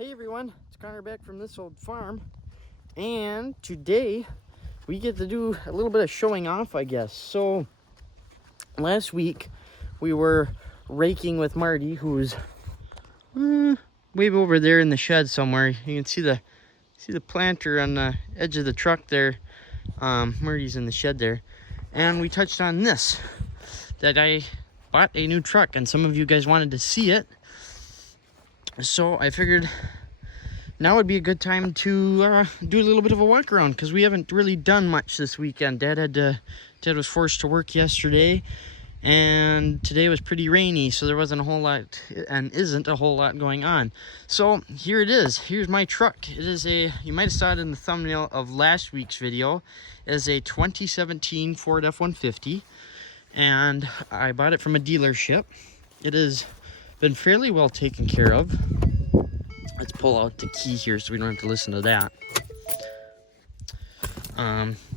Hey everyone, it's Connor back from This Old Farm, and today we get to do a little bit of showing off, I guess. So last week we were raking with Marty, who's way over there in the shed somewhere. You can see the planter on the edge of the truck there. Marty's in the shed there, and we touched on this, that I bought a new truck, and some of you guys wanted to see it. So I figured now would be a good time to do a little bit of a walk around, because we haven't really done much this weekend. Dad was forced to work yesterday, and today was pretty rainy, so there wasn't a whole lot, and isn't a whole lot going on. So here it is. Here's my truck. It is you might have saw it in the thumbnail of last week's video. It is a 2017 Ford F-150, and I bought it from a dealership. It has been fairly well taken care of. Let's pull out the key here so we don't have to listen to that.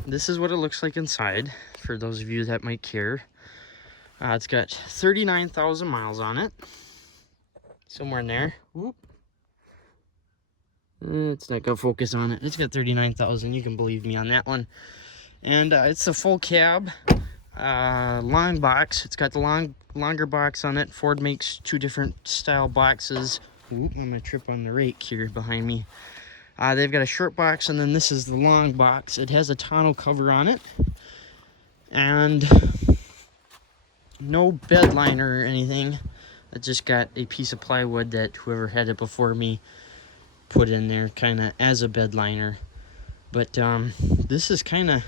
This is what it looks like inside, for those of you that might care. It's got 39,000 miles on it. Somewhere in there. Whoop. It's not going to focus on it. It's got 39,000. You can believe me on that one. And it's a full cab. Long box. It's got the longer box on it. Ford makes two different style boxes. Oop, I'm gonna trip on the rake here behind me. They've got a short box, and then this is the long box. It has a tonneau cover on it, and no bed liner or anything. It just got a piece of plywood that whoever had it before me put in there kind of as a bed liner. But this is kind of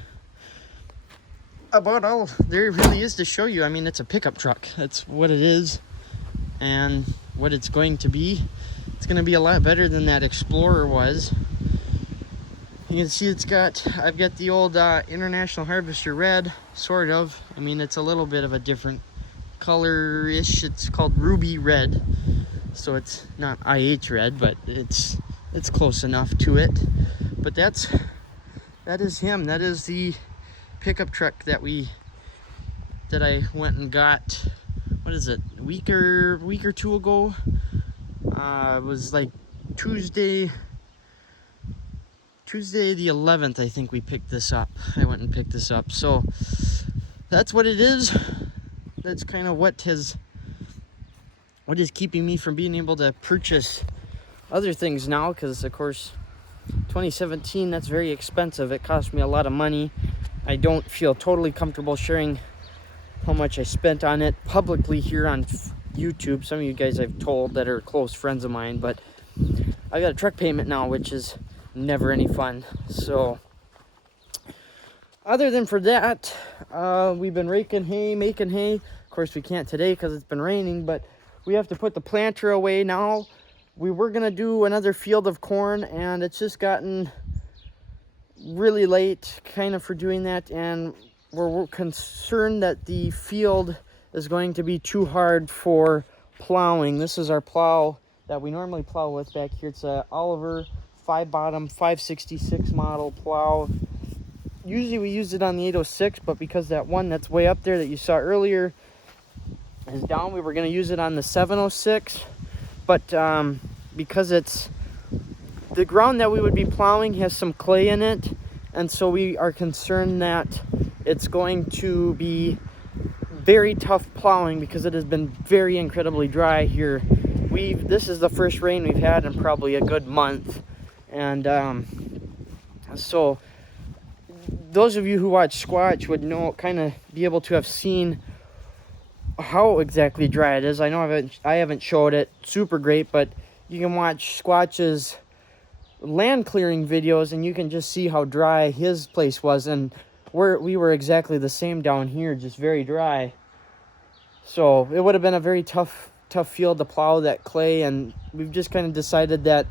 about all there really is to show you. I mean, it's a pickup truck. That's what it is, and what it's going to be. It's going to be a lot better than that Explorer was. You can see I've got the old International Harvester red, sort of. I mean, it's a little bit of a different color-ish. It's called Ruby Red, so it's not IH red, but it's close enough to it. But that is him. That is the pickup truck that I went and got. What is it? A week or two ago. It was like Tuesday the 11th, I think we picked this up. I went and picked this up. So that's what it is. That's kind of what is keeping me from being able to purchase other things now, because of course 2017, that's very expensive. It cost me a lot of money. I don't feel totally comfortable sharing how much I spent on it publicly here on YouTube. Some of you guys I've told that are close friends of mine, but I got a truck payment now, which is never any fun. So other than for that, we've been raking hay, making hay. Of course we can't today because it's been raining, but we have to put the planter away now. We were gonna do another field of corn, and it's just gotten really late kind of for doing that, and we're concerned that the field is going to be too hard for plowing. This is our plow that we normally plow with back here. It's a Oliver 5-bottom 566 model plow. Usually we use it on the 806, but because that one that's way up there that you saw earlier is down, we were going to use it on the 706. But because it's the ground that we would be plowing has some clay in it, and so we are concerned that it's going to be very tough plowing, because it has been very incredibly dry here. This is the first rain we've had in probably a good month, and so those of you who watch Squatch would know, kind of be able to have seen how exactly dry it is. I know I haven't showed it super great, but you can watch Squatch's land clearing videos and you can just see how dry his place was, and we were exactly the same down here, just very dry. So it would have been a very tough field to plow that clay, and we've just kind of decided that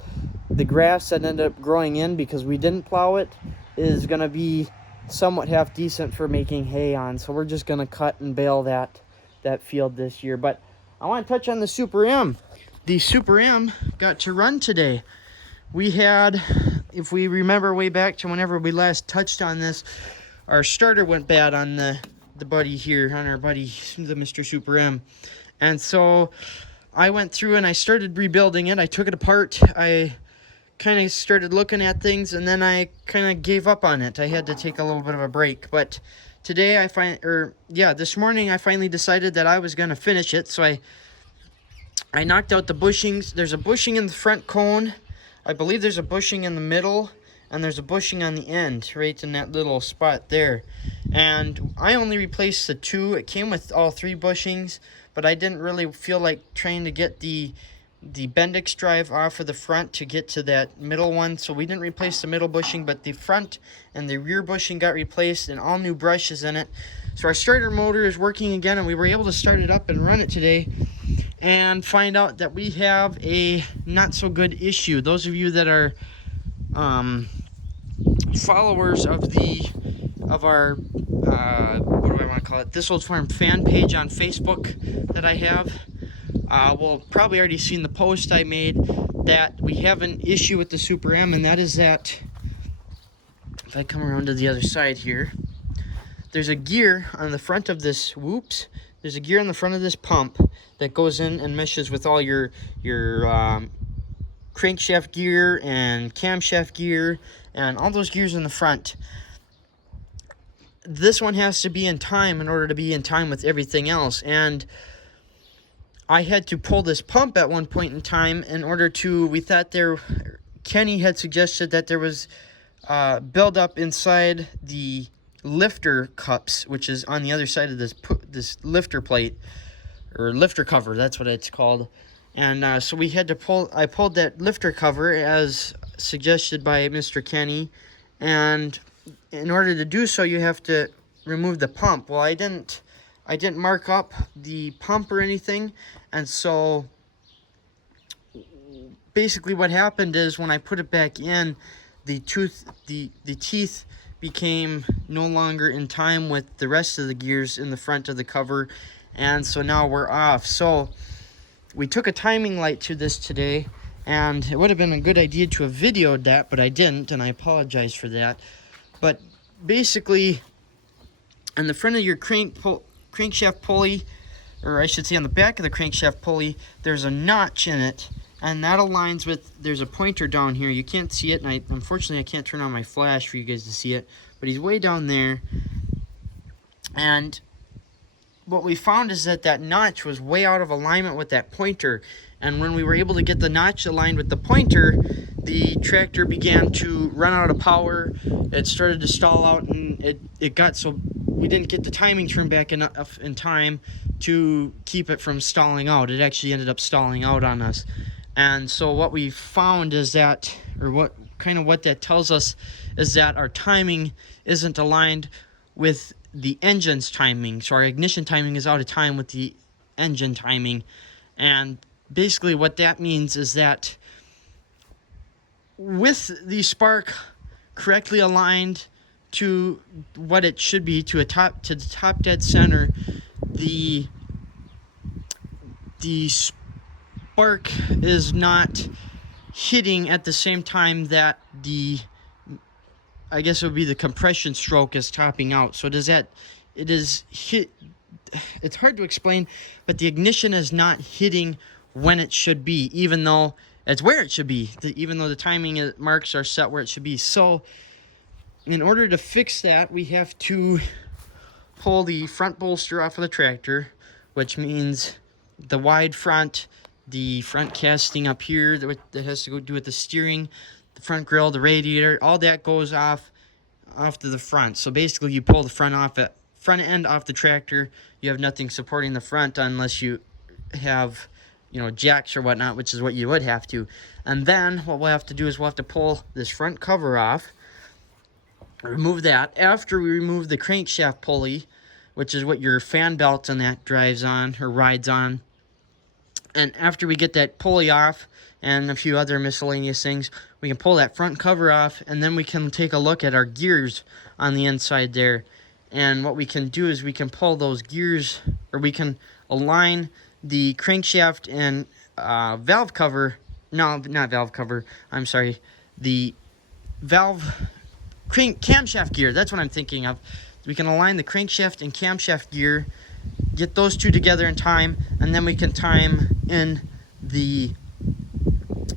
the grass that ended up growing in because we didn't plow it is going to be somewhat half decent for making hay on. So we're just going to cut and bale that field this year. But I want to touch on the Super M. The Super M got to run today. We had, if we remember way back to whenever we last touched on this, our starter went bad on the buddy here, on our buddy, the Mr. Super M. And so I went through and I started rebuilding it. I took it apart. I kind of started looking at things, and then I kind of gave up on it. I had to take a little bit of a break. But today this morning I finally decided that I was going to finish it. So I knocked out the bushings. There's a bushing in the front cone. I believe there's a bushing in the middle, and there's a bushing on the end, right in that little spot there. And I only replaced the 2. It came with all 3 bushings, but I didn't really feel like trying to get the Bendix drive off of the front to get to that middle one. So we didn't replace the middle bushing, but the front and the rear bushing got replaced, and all new brushes in it. So our starter motor is working again, and we were able to start it up and run it today and find out that we have a not so good issue. Those of you that are followers of our what do I want to call it, This Old Farm fan page on Facebook that I have, will probably already seen the post I made that we have an issue with the Super M, and that is that if I come around to the other side here, there's a gear on the front of this, there's a gear on the front of this pump that goes in and meshes with all your crankshaft gear and camshaft gear and all those gears in the front. This one has to be in time in order to be in time with everything else, and I had to pull this pump at one point in time in order to, we thought Kenny had suggested that there was buildup inside the lifter cups, which is on the other side of this lifter plate, or lifter cover, that's what it's called. And so we had to I pulled that lifter cover as suggested by Mr. Kenny, and in order to do so you have to remove the pump. Well, I didn't mark up the pump or anything, and so basically what happened is when I put it back in, the teeth became no longer in time with the rest of the gears in the front of the cover, and so now we're off. So we took a timing light to this today, and it would have been a good idea to have videoed that, but I didn't, and I apologize for that. But basically, on the front of your crankshaft pulley, or I should say on the back of the crankshaft pulley, there's a notch in it, and that aligns with, there's a pointer down here. You can't see it, and unfortunately I can't turn on my flash for you guys to see it, but he's way down there. And what we found is that notch was way out of alignment with that pointer, and when we were able to get the notch aligned with the pointer, the tractor began to run out of power. It started to stall out, and it got so we didn't get the timing turned back enough in time to keep it from stalling out. It actually ended up stalling out on us. And so what we found is that, or what that tells us, is that our timing isn't aligned with the engine's timing. So our ignition timing is out of time with the engine timing. And basically what that means is that with the spark correctly aligned to what it should be, to the top dead center, the spark is not hitting at the same time that I guess it would be the compression stroke is topping out. So it's hard to explain, but the ignition is not hitting when it should be, even though it's where it should be, even though the timing marks are set where it should be. So in order to fix that, we have to pull the front bolster off of the tractor, which means the wide front, the front casting up here that has to go do with the steering, the front grille, the radiator, all that goes off to the front. So basically you pull the front end off the tractor, you have nothing supporting the front unless you have, jacks or whatnot, which is what you would have to. And then what we'll have to do is we'll have to pull this front cover off, remove that. After we remove the crankshaft pulley, which is what your fan belt on that drives on or rides on, and after we get that pulley off and a few other miscellaneous things, we can pull that front cover off, and then we can take a look at our gears on the inside there. And what we can do is we can pull those gears, or we can align the crankshaft and valve cover. No, not valve cover. I'm sorry. The camshaft gear. That's what I'm thinking of. We can align the crankshaft and camshaft gear, get those two together in time, and then we can time in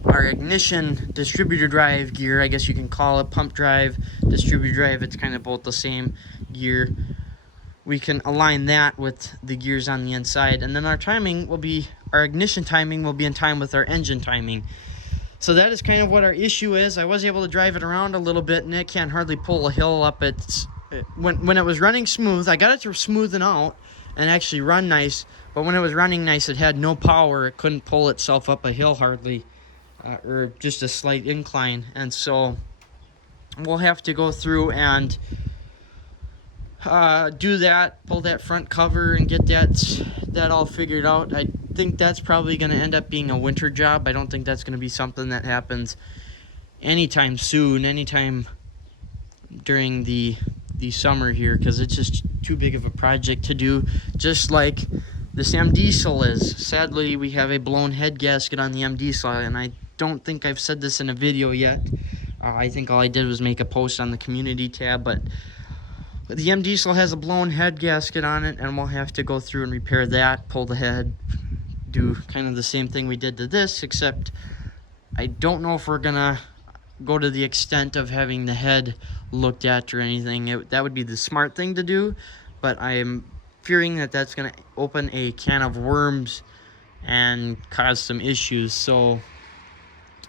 our ignition distributor drive gear, I guess you can call it, pump drive, distributor drive, it's kind of both the same gear. We can align that with the gears on the inside, and then our ignition timing will be in time with our engine timing. So that is kind of what our issue is. I was able to drive it around a little bit, and it can't hardly pull a hill up. When it was running smooth, I got it to smoothen out and actually run nice, but when it was running nice, it had no power. It couldn't pull itself up a hill hardly, or just a slight incline. And so we'll have to go through and do that, pull that front cover and get that all figured out. I think that's probably going to end up being a winter job. I don't think that's going to be something that happens anytime soon, anytime during the summer here, because it's just too big of a project to do, just like this M diesel is. Sadly, we have a blown head gasket on the M diesel, and I don't think I've said this in a video yet. I think all I did was make a post on the community tab, but the M diesel has a blown head gasket on it, and we'll have to go through and repair that, pull the head, do kind of the same thing we did to this, except I don't know if we're gonna go to the extent of having the head looked at or anything. That would be the smart thing to do, but I am fearing that that's going to open a can of worms and cause some issues. So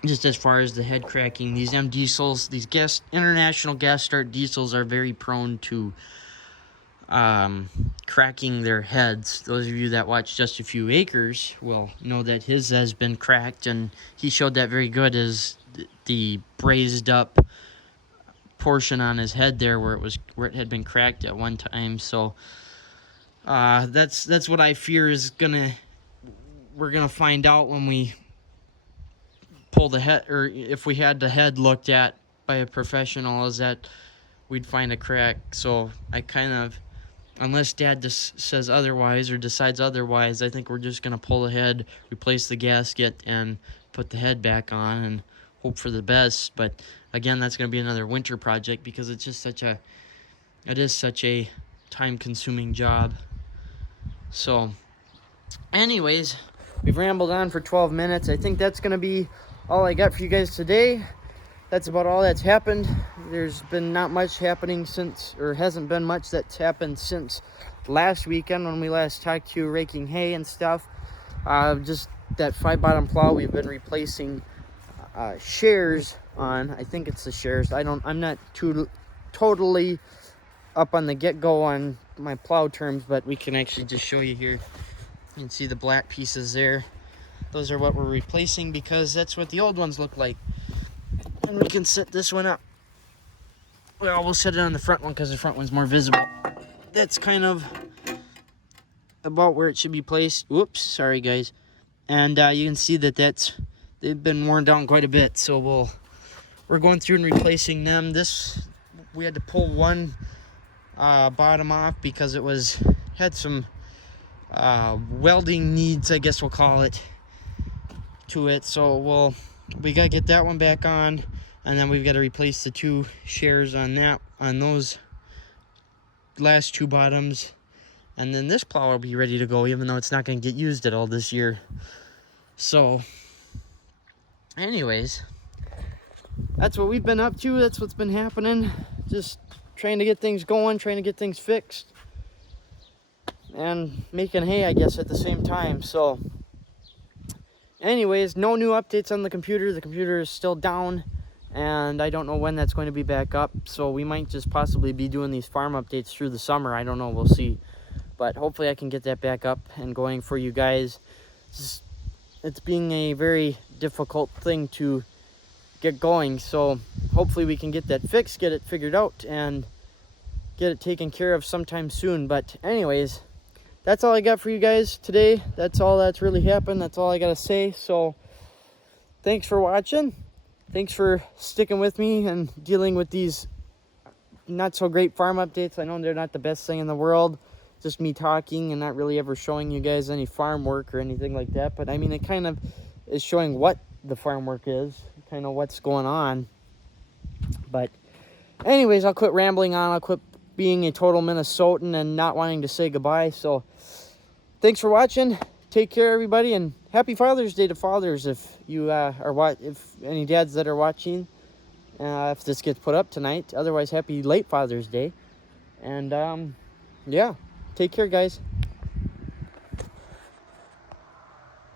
just as far as the head cracking, these M diesels, these international gas start diesels are very prone to cracking their heads. Those of you that watch Just a Few Acres will know that his has been cracked, and he showed that very good as the braised up portion on his head there where it had been cracked at one time. So that's what I fear we're gonna find out when we pull the head, or if we had the head looked at by a professional, is that we'd find a crack. So I kind of, unless Dad just says otherwise or decides otherwise, I think we're just gonna pull the head, replace the gasket, and put the head back on and hope for the best. But again, that's going to be another winter project because it's just such a time-consuming job. So anyways, we've rambled on for 12 minutes. I think that's going to be all I got for you guys today. That's about all that's happened. There's been not much happening hasn't been much that's happened since last weekend when we last talked to you, raking hay and stuff. Just that 5-bottom plow we've been replacing shares on. I think it's the shares. I'm not totally up on the get-go on my plow terms, but we can actually just show you here. You can see the black pieces there. Those are what we're replacing because that's what the old ones look like. And we can set this one up. Well, we'll set it on the front one because the front one's more visible. That's kind of about where it should be placed. Whoops, sorry guys. And you can see that they've been worn down quite a bit, so we're going through and replacing them. We had to pull one bottom off because it had some welding needs, I guess we'll call it, to it. So we gotta get that one back on, and then we've got to replace the 2 shares on those last 2 bottoms, and then this plow will be ready to go, even though it's not going to get used at all this year. So anyways, that's what we've been up to. That's what's been happening. Just trying to get things going, trying to get things fixed, and making hay, I guess, at the same time. So anyways, no new updates on the computer. The computer is still down, and I don't know when that's going to be back up. So we might just possibly be doing these farm updates through the summer. I don't know. We'll see. But hopefully I can get that back up and going for you guys. It's being a very difficult thing to get going, so hopefully we can get that fixed, get it figured out, and get it taken care of sometime soon. But anyways, that's all I got for you guys today. That's all that's really happened. That's all I gotta say. So thanks for watching. Thanks for sticking with me and dealing with these not so great farm updates. I know they're not the best thing in the world, just me talking and not really ever showing you guys any farm work or anything like that. But I mean, it kind of is showing what the farm work is, kind of what's going on. But anyways, I'll quit rambling on. I'll quit being a total Minnesotan and not wanting to say goodbye. So thanks for watching. Take care, everybody, and happy Father's Day to fathers if you if any dads that are watching. If this gets put up tonight. Otherwise, happy late Father's Day. And yeah, take care, guys.